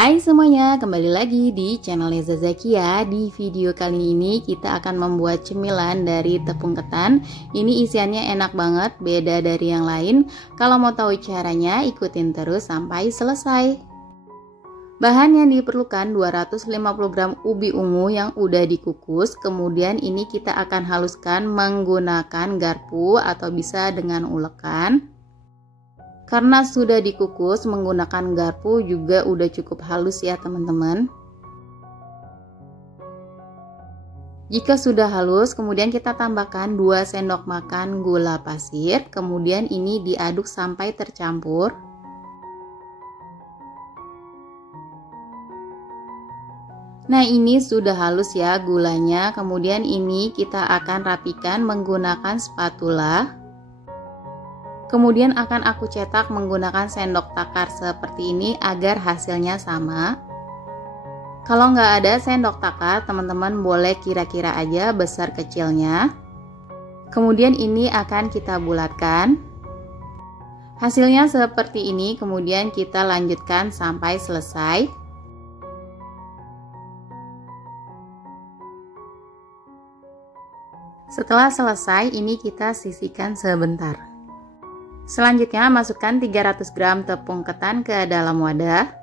Hai semuanya, kembali lagi di channel Leza Zakia. Di video kali ini kita akan membuat cemilan dari tepung ketan. Ini isiannya enak banget, beda dari yang lain. Kalau mau tahu caranya, ikutin terus sampai selesai. Bahan yang diperlukan 250 gram ubi ungu yang udah dikukus. Kemudian ini kita akan haluskan menggunakan garpu atau bisa dengan ulekan. Karena sudah dikukus menggunakan garpu juga udah cukup halus ya teman-teman. Jika sudah halus, kemudian kita tambahkan 2 sendok makan gula pasir. Kemudian ini diaduk sampai tercampur. Nah, ini sudah halus ya gulanya. Kemudian ini kita akan rapikan menggunakan spatula. Kemudian akan aku cetak menggunakan sendok takar seperti ini agar hasilnya sama. Kalau nggak ada sendok takar, teman-teman boleh kira-kira aja besar kecilnya. Kemudian ini akan kita bulatkan. Hasilnya seperti ini, kemudian kita lanjutkan sampai selesai. Setelah selesai, ini kita sisihkan sebentar. Selanjutnya masukkan 300 gram tepung ketan ke dalam wadah.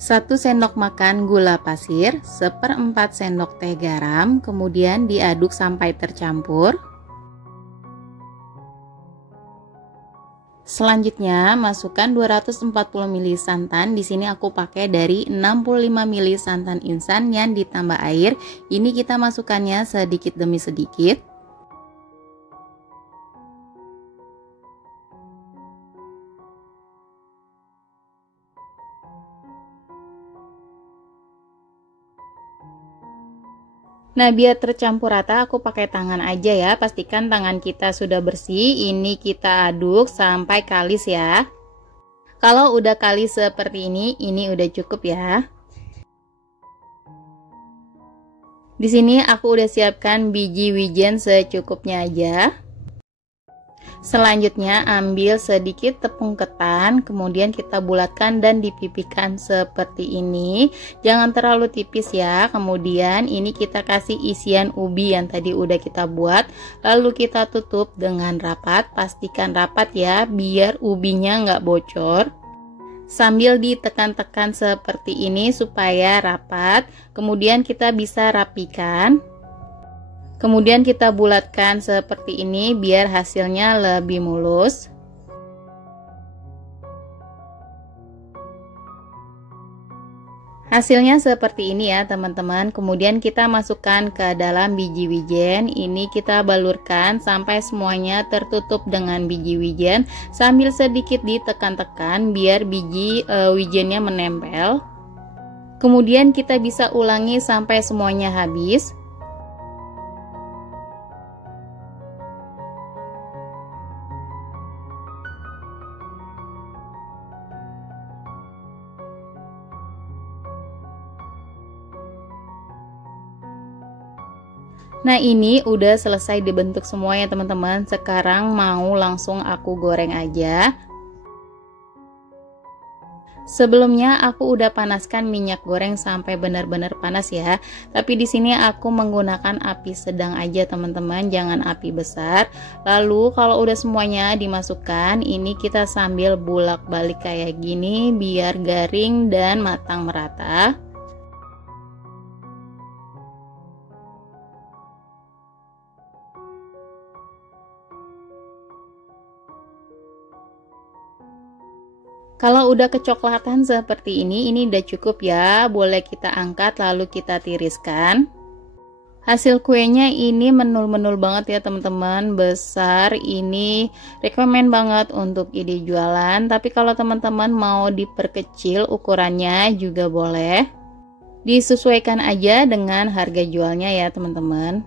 1 sendok makan gula pasir, 1/4 sendok teh garam, kemudian diaduk sampai tercampur. Selanjutnya masukkan 240 ml santan. Di sini aku pakai dari 65 ml santan instan yang ditambah air. Ini kita masukkannya sedikit demi sedikit. Nah, biar tercampur rata aku pakai tangan aja ya. Pastikan tangan kita sudah bersih. Ini kita aduk sampai kalis ya. Kalau udah kalis seperti ini udah cukup ya. Di sini aku udah siapkan biji wijen secukupnya aja. Selanjutnya ambil sedikit tepung ketan, kemudian kita bulatkan dan dipipihkan seperti ini. Jangan terlalu tipis ya. Kemudian ini kita kasih isian ubi yang tadi udah kita buat, lalu kita tutup dengan rapat. Pastikan rapat ya, biar ubinya nggak bocor. Sambil ditekan-tekan seperti ini supaya rapat. Kemudian kita bisa rapikan. Kemudian kita bulatkan seperti ini biar hasilnya lebih mulus. Hasilnya seperti ini ya teman-teman. Kemudian kita masukkan ke dalam biji wijen. Ini kita balurkan sampai semuanya tertutup dengan biji wijen. Sambil sedikit ditekan-tekan biar biji wijennya menempel. Kemudian kita bisa ulangi sampai semuanya habis. Nah, ini udah selesai dibentuk semua ya teman-teman. Sekarang mau langsung aku goreng aja. Sebelumnya aku udah panaskan minyak goreng sampai benar-benar panas ya. Tapi di sini aku menggunakan api sedang aja teman-teman, jangan api besar. Lalu kalau udah semuanya dimasukkan, ini kita sambil bolak-balik kayak gini biar garing dan matang merata. Kalau udah kecoklatan seperti ini udah cukup ya. Boleh kita angkat lalu kita tiriskan. Hasil kuenya ini menul-menul banget ya teman-teman, besar. Ini rekomen banget untuk ide jualan. Tapi kalau teman-teman mau diperkecil ukurannya juga boleh. Disesuaikan aja dengan harga jualnya ya teman-teman.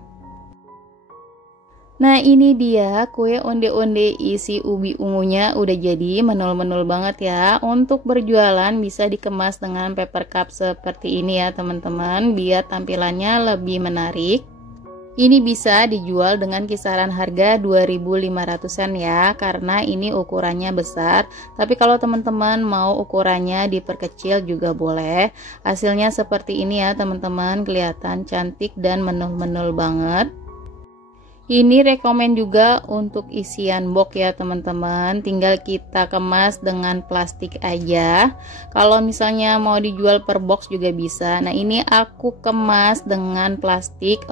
Nah, ini dia kue onde-onde isi ubi ungunya udah jadi, menul-menul banget ya. Untuk berjualan bisa dikemas dengan paper cup seperti ini ya teman-teman, biar tampilannya lebih menarik. Ini bisa dijual dengan kisaran harga 2.500-an ya, karena ini ukurannya besar. Tapi kalau teman-teman mau ukurannya diperkecil juga boleh. Hasilnya seperti ini ya teman-teman, kelihatan cantik dan menul-menul banget. Ini rekomen juga untuk isian box ya teman-teman, tinggal kita kemas dengan plastik aja. Kalau misalnya mau dijual per box juga bisa. Nah ini aku kemas dengan plastik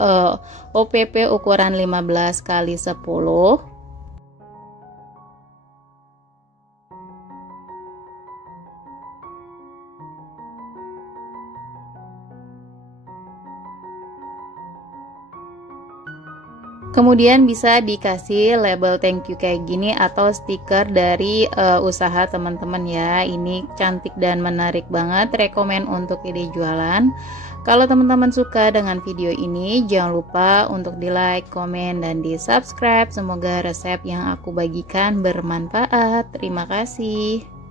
OPP ukuran 15x10. Kemudian bisa dikasih label thank you kayak gini atau stiker dari usaha teman-teman ya. Ini cantik dan menarik banget, rekomen untuk ide jualan. Kalau teman-teman suka dengan video ini, jangan lupa untuk di like, komen, dan di subscribe. Semoga resep yang aku bagikan bermanfaat. Terima kasih.